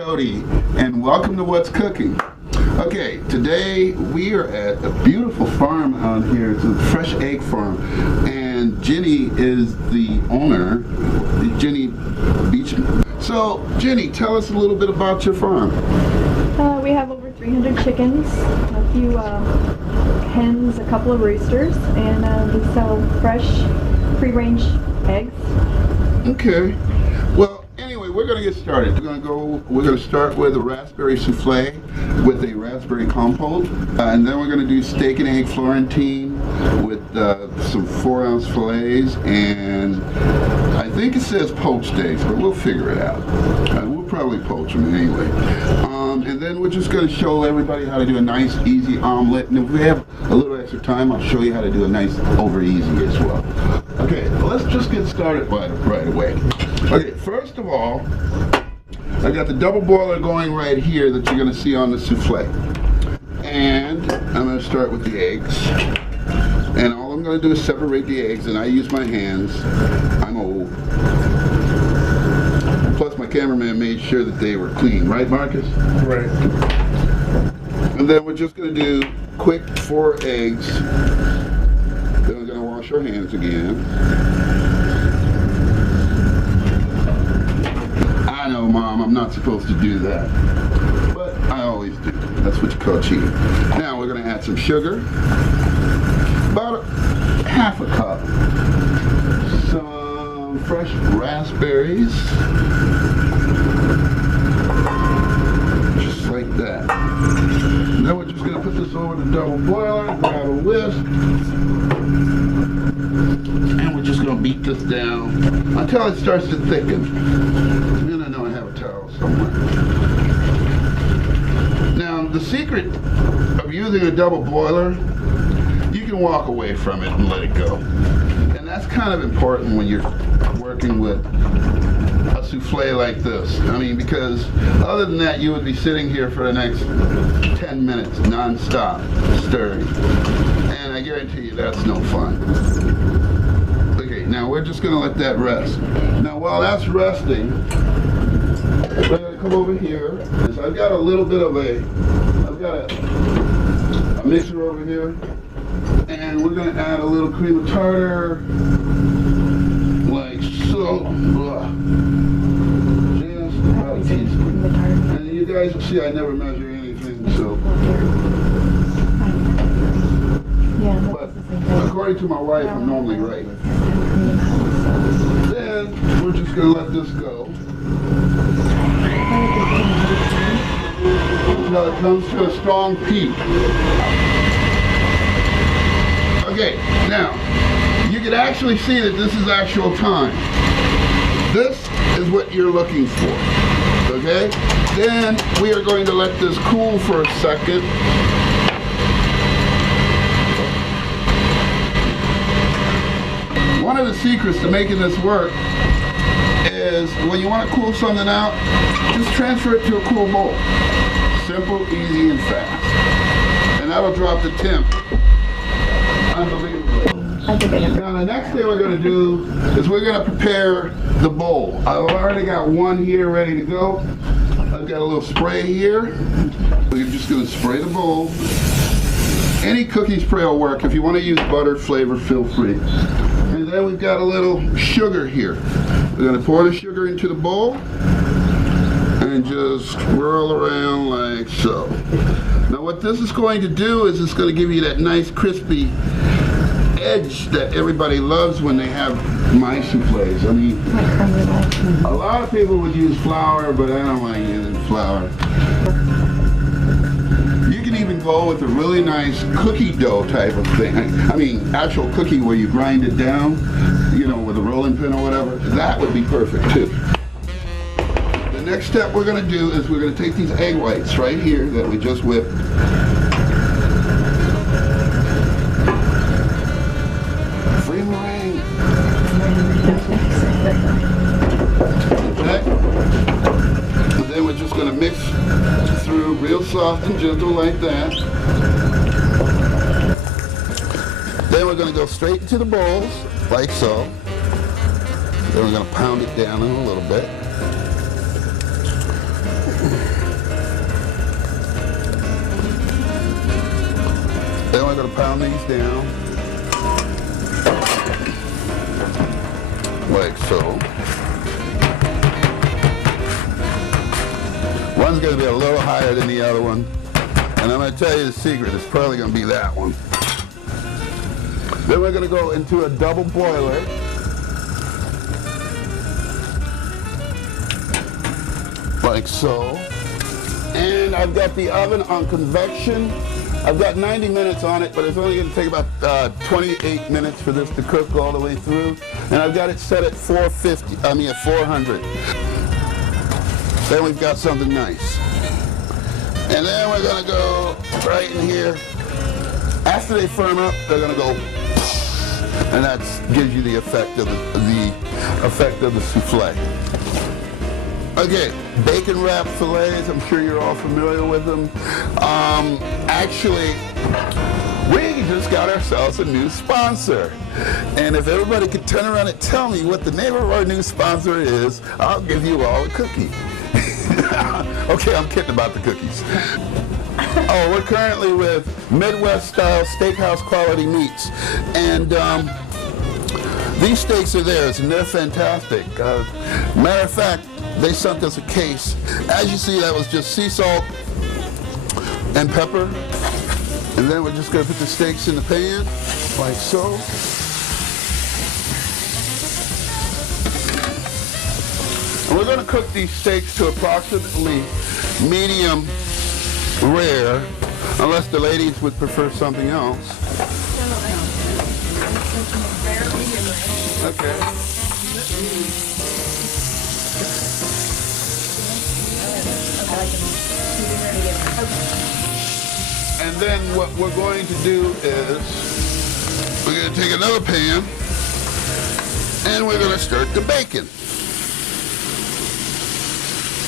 Cody, and welcome to What's Cooking. Okay, today we are at a beautiful farm out here. It's a fresh egg farm, and Jenny is the owner, Jenny Beachman. So, Jenny, tell us a little bit about your farm. We have over 300 chickens, a few hens, a couple of roosters, and we sell fresh, free-range eggs. Okay. Well, anyway, we're going to get started. We're going to start with a raspberry souffle with a raspberry compote, and then we're going to do steak and egg Florentine with some 4-ounce fillets, and I think it says poached eggs, but we'll figure it out. We'll probably poach them anyway. And then we're just going to show everybody how to do a nice, easy omelet. And if we have a little extra time, I'll show you how to do a nice over easy as well. Okay, let's just get started right away. Okay, first of all, I got the double boiler going right here that you're going to see on the souffle. And I'm going to start with the eggs. And all I'm going to do is separate the eggs, and I use my hands. I'm old. Plus, my cameraman made sure that they were clean, right, Marcus? Right. And then we're just going to do quick 4 eggs. Then we're going to wash our hands again. I know, Mom, I'm not supposed to do that, but I always do. That's what you call cheating. Now we're going to add some sugar, about half a cup. Some fresh raspberries, just like that. And then we're just going to put this over the double boiler, grab a whisk, and we're just going to beat this down until it starts to thicken. And I know I have a towel somewhere. Now, the secret of using a double boiler, you can walk away from it and let it go. And that's kind of important when you're working with a souffle like this. I mean, because other than that, you would be sitting here for the next 10 minutes non-stop stirring. And I guarantee you that's no fun. Okay, now we're just going to let that rest. Now while that's resting, we're going to come over here. So I've got a little bit of I've got a mixer over here. And we're going to add a little cream of tartar, like so. Just about a teaspoon. And you guys will see I never measure anything, so. But according to my wife, I'm normally right. Then we're just going to let this go. Until it comes to a strong peak. Okay, now, you can actually see that this is actual time. This is what you're looking for, okay? Then we are going to let this cool for a second. One of the secrets to making this work is when you want to cool something out, just transfer it to a cool bowl. Simple, easy, and fast. And that'll drop the temp. Unbelievable. Now the next thing we're going to do is we're going to prepare the bowl. I've already got one here ready to go. I've got a little spray here. We're just going to spray the bowl. Any cooking spray will work. If you want to use butter flavor, feel free. And then we've got a little sugar here. We're going to pour the sugar into the bowl and just swirl around like so. Now what this is going to do is it's going to give you that nice crispy edge that everybody loves when they have my souffles. I mean, a lot of people would use flour, but I don't like using flour. You can even go with a really nice cookie dough type of thing. I mean, actual cookie where you grind it down, you know, with a rolling pin or whatever. That would be perfect too. The next step we're going to do is we're going to take these egg whites right here that we just whipped. Free meringue. Okay. And then we're just going to mix through real soft and gentle like that. Then we're going to go straight into the bowls like so. Then we're going to pound it down in a little bit. we're going to pound these down. Like so. One's going to be a little higher than the other one. And I'm going to tell you the secret, it's probably going to be that one. Then we're going to go into a double boiler. Like so. And I've got the oven on convection. I've got 90 minutes on it, but it's only going to take about 28 minutes for this to cook all the way through. And I've got it set at 400. Then we've got something nice. And then we're going to go right in here. After they firm up, they're going to go, and that gives you the effect of the souffle. Okay, bacon wrapped fillets, I'm sure you're all familiar with them. Actually, we just got ourselves a new sponsor. And if everybody could turn around and tell me what the name of our new sponsor is, I'll give you all a cookie. Okay, I'm kidding about the cookies. Oh, we're currently with Midwest-style steakhouse quality meats. And these steaks are theirs, and they're fantastic. Matter of fact, they sent us a case. As you see, that was just sea salt and pepper. And then we're just going to put the steaks in the pan, like so. And we're going to cook these steaks to approximately medium rare, unless the ladies would prefer something else. Okay. And then what we're going to do is we're going to take another pan and we're going to start the bacon.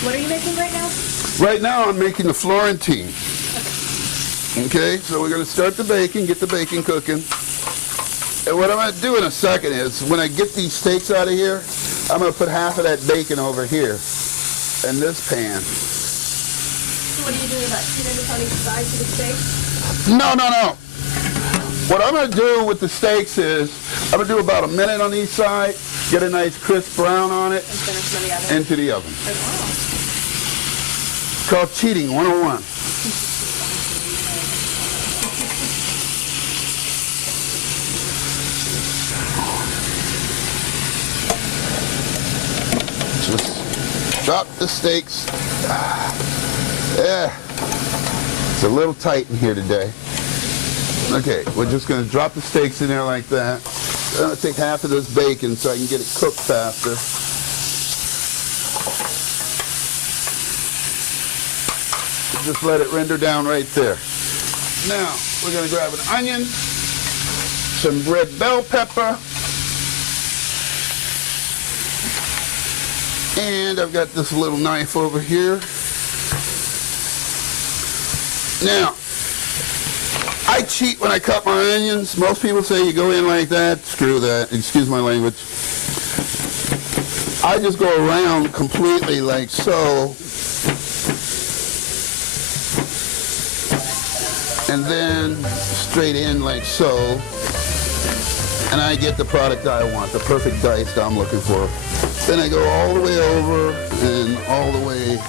What are you making right now? Right now I'm making the Florentine. Okay, so we're going to start the bacon, get the bacon cooking. And what I'm going to do in a second is when I get these steaks out of here, I'm going to put half of that bacon over here in this pan. So what are you doing, about 2 minutes on each side for the steak? No. What I'm going to do with the steaks is I'm going to do about a minute on each side, get a nice crisp brown on it, into the oven. Oh, wow. It's called cheating 101. Just drop the steaks. Yeah, it's a little tight in here today. Okay, we're just going to drop the steaks in there like that. I'm going to take half of this bacon so I can get it cooked faster. Just let it render down right there. Now, we're going to grab an onion, some red bell pepper, and I've got this little knife over here. Now, I cheat when I cut my onions. Most people say you go in like that. Screw that. Excuse my language. I just go around completely like so. And then straight in like so. And I get the product I want, the perfect dice I'm looking for. Then I go all the way over and all the way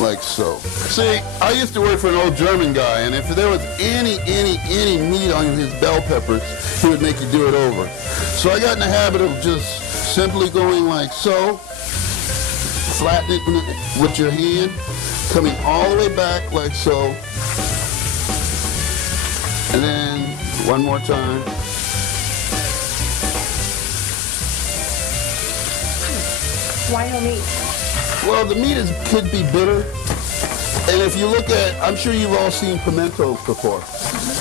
like so. See, I used to work for an old German guy, and if there was any meat on his bell peppers, he would make you do it over. So I got in the habit of just simply going like so, flatten it with your hand, coming all the way back like so, and then one more time. Why no meat? Well, the meat could be bitter. And if you look at, I'm sure you've all seen pimentos before.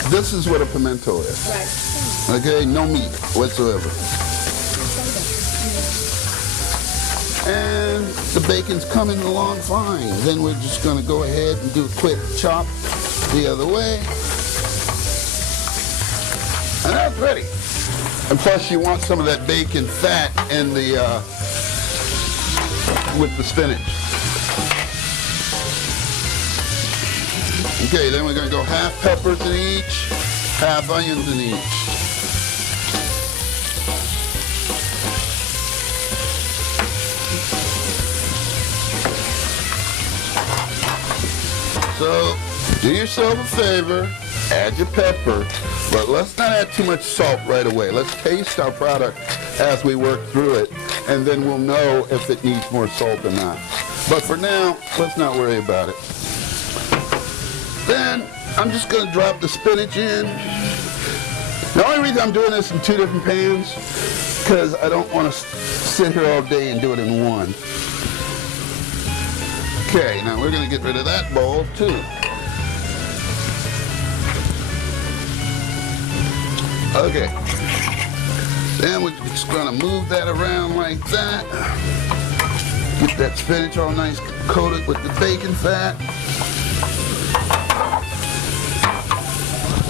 This is what a pimento is. Right. Okay, no meat whatsoever. And the bacon's coming along fine. Then we're just going to go ahead and do a quick chop the other way. And that's ready. And plus you want some of that bacon fat in the with the spinach. Okay, then we're going to go half peppers in each. half onions in each. So, do yourself a favor, add your pepper, but let's not add too much salt right away. Let's taste our product as we work through it, and then we'll know if it needs more salt or not. But for now, let's not worry about it. Then, I'm just gonna drop the spinach in. The only reason I'm doing this in 2 different pans, because I don't want to sit here all day and do it in one. Okay, now we're gonna get rid of that bowl too. Okay, then we're just gonna move that around like that. Get that spinach all nice coated with the bacon fat.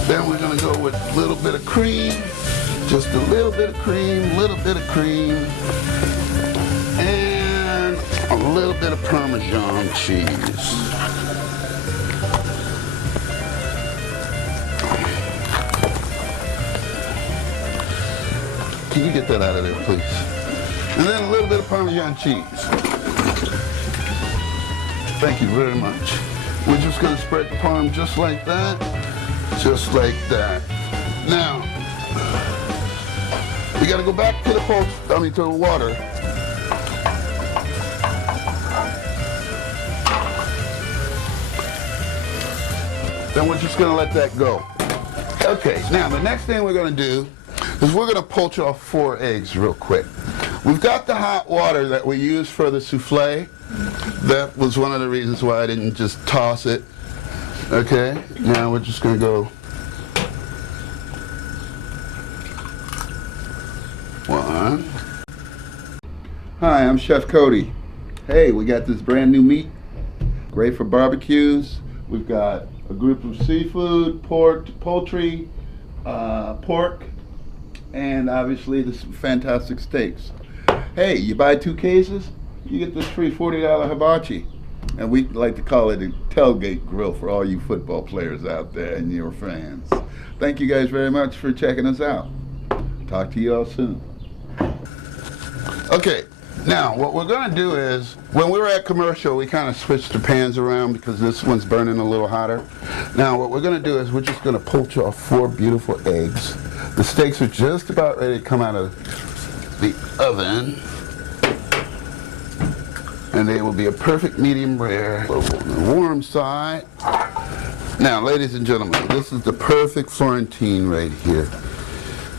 Then we're gonna go with a little bit of cream, just a little bit of cream, and a little bit of Parmesan cheese. Can you get that out of there, please? And then a little bit of Parmesan cheese. Thank you very much. We're just gonna spread the parm just like that. Just like that. Now, we gotta go back to to the water. Then we're just gonna let that go. Okay, now the next thing we're gonna do is we're gonna poach off 4 eggs real quick. We've got the hot water that we use for the souffle. That was one of the reasons why I didn't just toss it. Okay, now we're just gonna go 1. Hi, I'm Chef Cody. Hey, we got this brand new meat, great for barbecues. We've got a group of seafood, poultry, pork, and obviously the fantastic steaks. Hey, you buy 2 cases, you get this free $40 hibachi. And we like to call it a tailgate grill for all you football players out there and your fans. Thank you guys very much for checking us out. Talk to you all soon. Okay, now what we're gonna do is, when we were at commercial, we kind of switched the pans around because this one's burning a little hotter. Now what we're gonna do is we're just gonna poach off 4 beautiful eggs. The steaks are just about ready to come out of the oven. And they will be a perfect medium rare, on the warm side. Now, ladies and gentlemen, this is the perfect Florentine right here.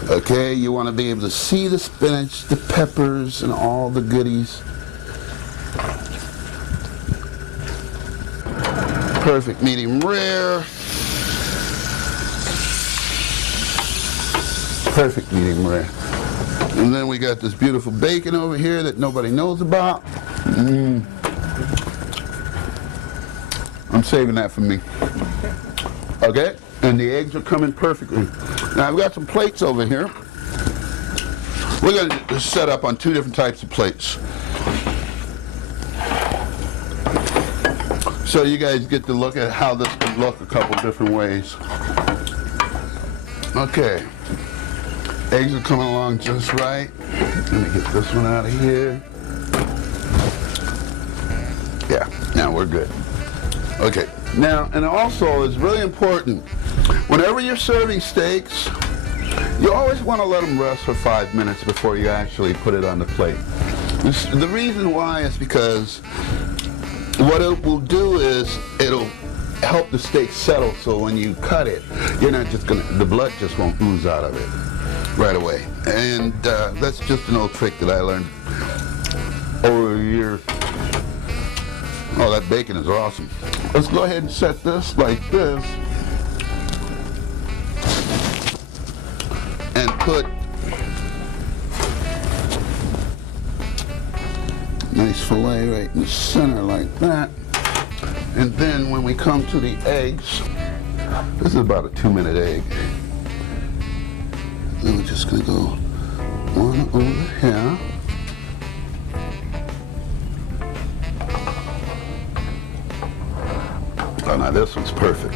Okay, you want to be able to see the spinach, the peppers, and all the goodies. Perfect medium rare. Perfect medium rare. And then we got this beautiful bacon over here that nobody knows about. I'm saving that for me. Okay, and the eggs are coming perfectly. Now I've got some plates over here. We're going to set up on 2 different types of plates, so you guys get to look at how this can look a couple different ways. Okay, eggs are coming along just right. Let me get this one out of here. Yeah, now we're good. Okay, now, and also it's really important, whenever you're serving steaks, you always want to let them rest for 5 minutes before you actually put it on the plate. The reason why is because what it will do is it'll help the steak settle, so when you cut it, you're not just gonna, the blood just won't ooze out of it right away. And that's just an old trick that I learned over the years. Oh, that bacon is awesome. Let's go ahead and set this like this. And put nice fillet right in the center like that. And then when we come to the eggs, this is about a 2-minute egg. Then we're just gonna go 1 over here. Oh, now this one's perfect.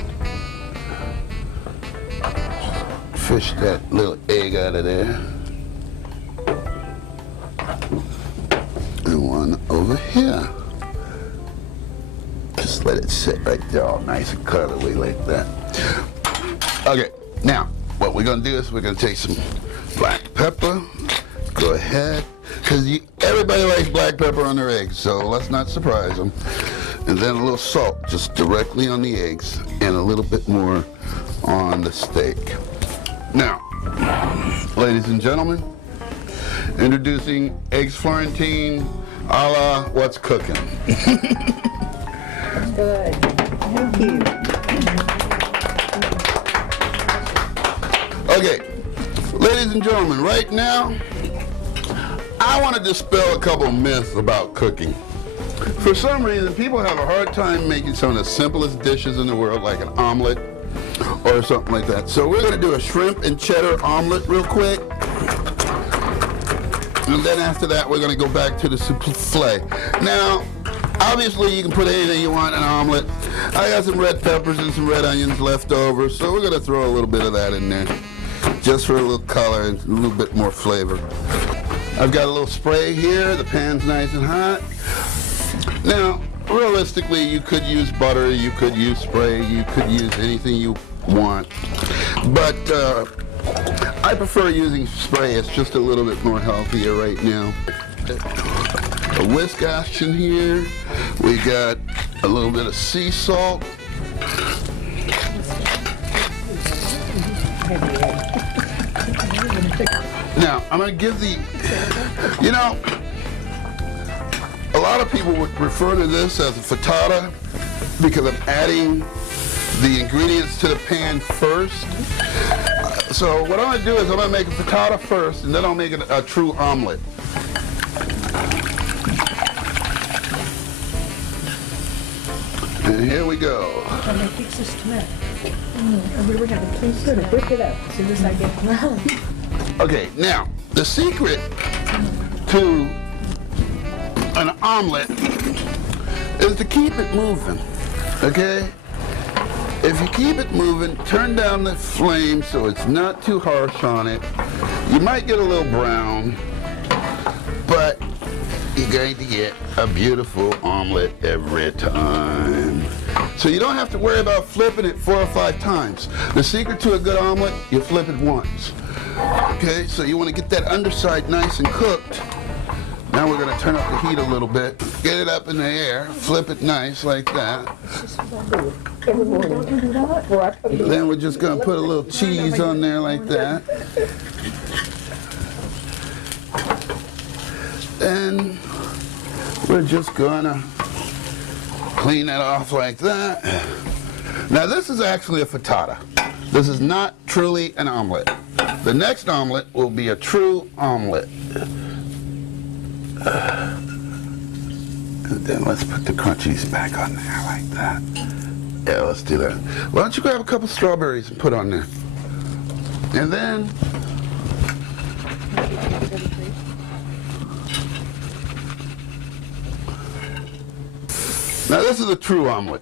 Just fish that little egg out of there. And one over here. Just let it sit right there all nice and cuddly like that. Okay, now what we're gonna do is we're gonna take some black pepper. Go ahead, because everybody likes black pepper on their eggs, so let's not surprise them. And then a little salt just directly on the eggs and a little bit more on the steak. Now, ladies and gentlemen, introducing eggs Florentine a la what's cooking. Good. Thank you. Okay, ladies and gentlemen, right now, I want to dispel a couple myths about cooking. For some reason, people have a hard time making some of the simplest dishes in the world, like an omelet or something like that. So we're going to do a shrimp and cheddar omelet real quick. And then after that, we're going to go back to the souffle. Now, obviously, you can put anything you want in an omelet. I got some red peppers and some red onions left over, so we're going to throw a little bit of that in there, just for a little color and a little bit more flavor. I've got a little spray here. The pan's nice and hot. Now, realistically, you could use butter, you could use spray, you could use anything you want. But I prefer using spray. It's just a little bit more healthier right now. A whisk action here. We got a little bit of sea salt. Now, I'm going to give the, you know, a lot of people would refer to this as a frittata because I'm adding the ingredients to the pan first. So what I'm going to do is I'm going to make a frittata first, and then I'll make it a true omelet. And here we go. I'm going to fix this tomato. We were going to please sort of whip it up as soon as I get around. Okay, now, the secret to an omelet is to keep it moving, okay? If you keep it moving, turn down the flame so it's not too harsh on it. You might get a little brown, but you're going to get a beautiful omelet every time. So you don't have to worry about flipping it 4 or 5 times. The secret to a good omelet, you flip it once. Okay, so you want to get that underside nice and cooked. Now we're going to turn up the heat a little bit. Get it up in the air, flip it nice like that. Every morning. Then we're just going to put a little cheese on there like that. And we're just going to clean that off like that. Now this is actually a frittata. This is not truly an omelet. The next omelet will be a true omelet. And then let's put the crunchies back on there like that. Yeah, let's do that. Why don't you grab a couple strawberries and put on there? And then now this is a true omelet.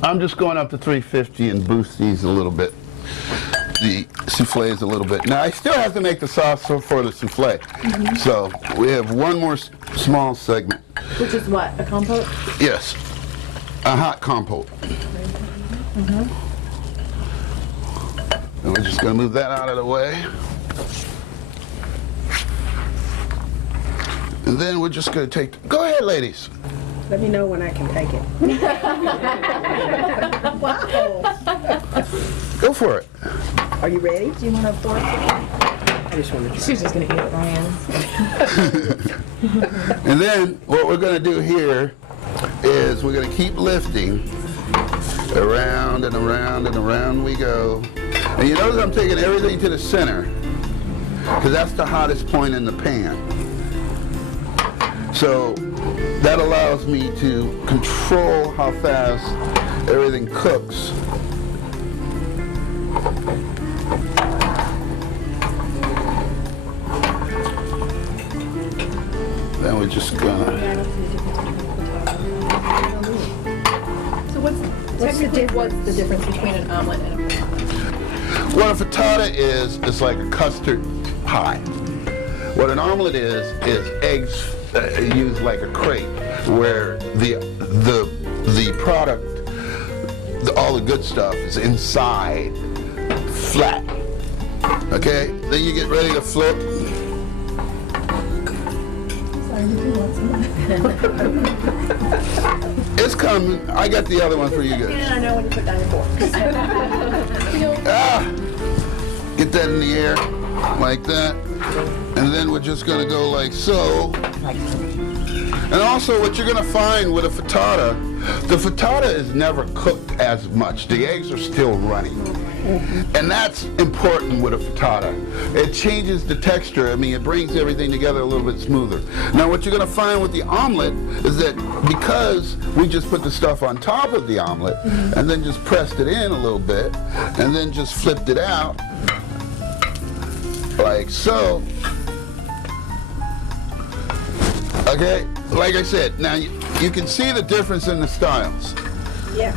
I'm just going up to 350 and boost these a little bit. The souffles a little bit. Now I still have to make the sauce for the souffle. So we have one more small segment. Which is what? A compote? Yes, a hot compote. And we're just going to move that out of the way. And then we're just going to take, go ahead ladies. Let me know when I can take it. Wow. Go for it. Are you ready? Do you want a fork? I just want to. She's just gonna eat it by hand. And then what we're going to do here is we're going to keep lifting around and around and around we go. And you notice I'm taking everything to the center because that's the hottest point in the pan. So that allows me to control how fast everything cooks. Then we're just gonna. So what's Technically, what's the difference between an omelet and a frittata? What a frittata is, it's like a custard pie. What an omelet is eggs used like a crepe, where the product, all the good stuff is inside, flat. Okay, then you get ready to flip. It's coming. I got the other one for you guys. And I know when you put down your fork. Get that in the air, like that. And then we're just gonna go like so. And also what you're gonna find with a frittata, the frittata is never cooked as much. The eggs are still running. And that's important with a frittata. It changes the texture. I mean, it brings everything together a little bit smoother. Now what you're gonna find with the omelet is that because we just put the stuff on top of the omelet and then just pressed it in a little bit and then just flipped it out, like so. Okay, like I said, now you can see the difference in the styles. Yeah.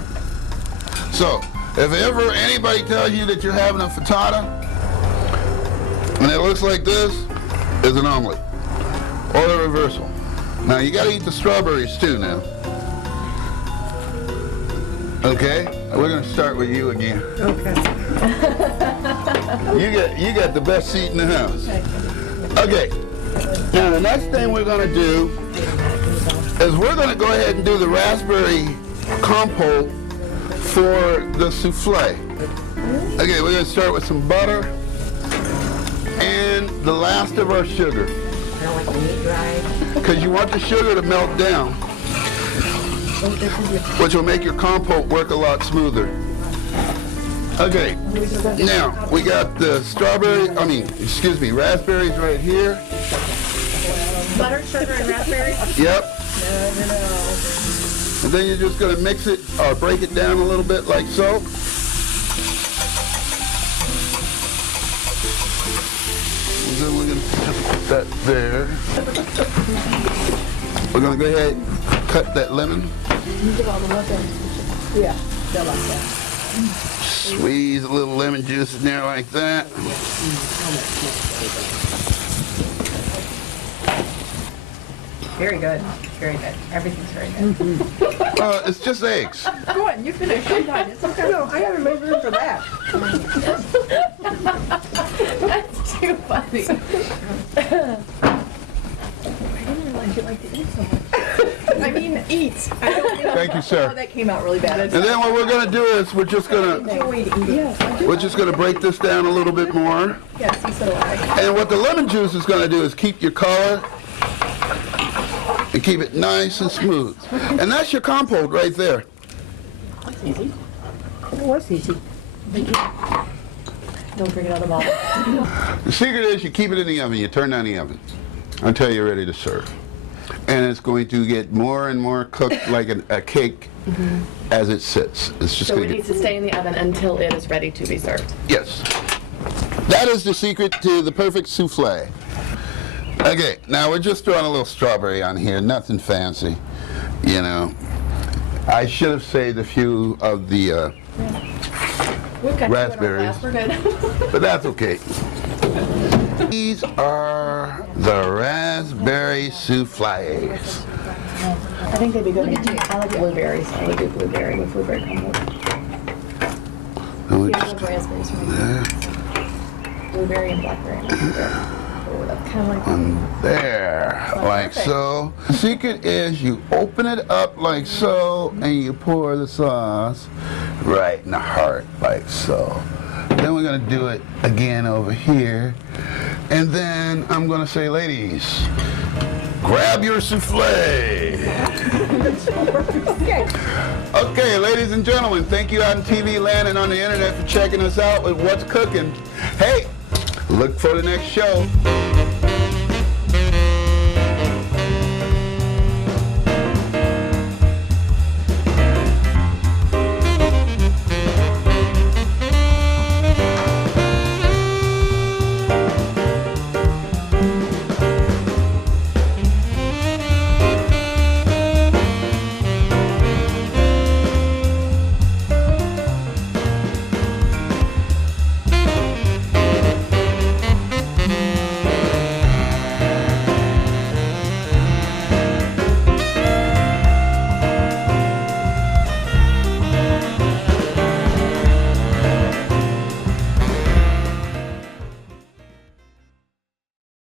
So, if ever anybody tells you that you're having a frittata, and it looks like this, it's an omelet. Or the reversal. Now, you gotta eat the strawberries too now. Okay? We're gonna start with you again. Okay. You got the best seat in the house. Okay. Now the next thing we're gonna do is we're gonna go ahead and do the raspberry compote for the souffle. Okay, we're gonna start with some butter and the last of our sugar. I don't like the meat dry. Because you want the sugar to melt down, which will make your compote work a lot smoother. Okay, now we got the raspberries right here. Butter, sugar, and raspberries? Yep. And then you're just going to mix it or break it down a little bit like so. And then we're going to just put that there. We're going to go ahead and cut that lemon. Yeah, they're like that. Squeeze a little lemon juice in there like that. Very good. Very good. Everything's very good. It's just eggs. Go on, you finish. I'm done. It's okay. No, I haven't made room for that. That's too funny. I didn't realize you like to eat so much. I mean, eat. I don't know. Thank you, sir. Oh, that came out really bad. And then what we're going to do is we're just going to break this down a little bit more. Yes, so do I. And what the lemon juice is going to do is keep your color and keep it nice and smooth. And that's your compote right there. That's easy. It was easy. Don't bring it out of the bottle. The secret is you keep it in the oven. You turn on the oven until you're ready to serve. And it's going to get more and more cooked like a cake as it sits. It's just So going it needs to stay in the oven until it is ready to be served. Yes. That is the secret to the perfect souffle. Okay, now we're just throwing a little strawberry on here, nothing fancy, you know. I should have saved a few of the We've got raspberries, we're good. but that's okay. These are the raspberry souffles. I think they'd be good. I like blueberries. I would do blueberry with blueberry compote. And we Yeah, I just love raspberries. there, Blueberry and blackberry. Oh, that's kind of like on there, like so. The secret is you open it up like so, and you pour the sauce right in the heart, like so. Then we're gonna do it again over here. And then I'm gonna say, ladies, grab your souffle. Okay, ladies and gentlemen, thank you out in TV land and on the internet for checking us out with What's Cooking. Hey, look for the next show.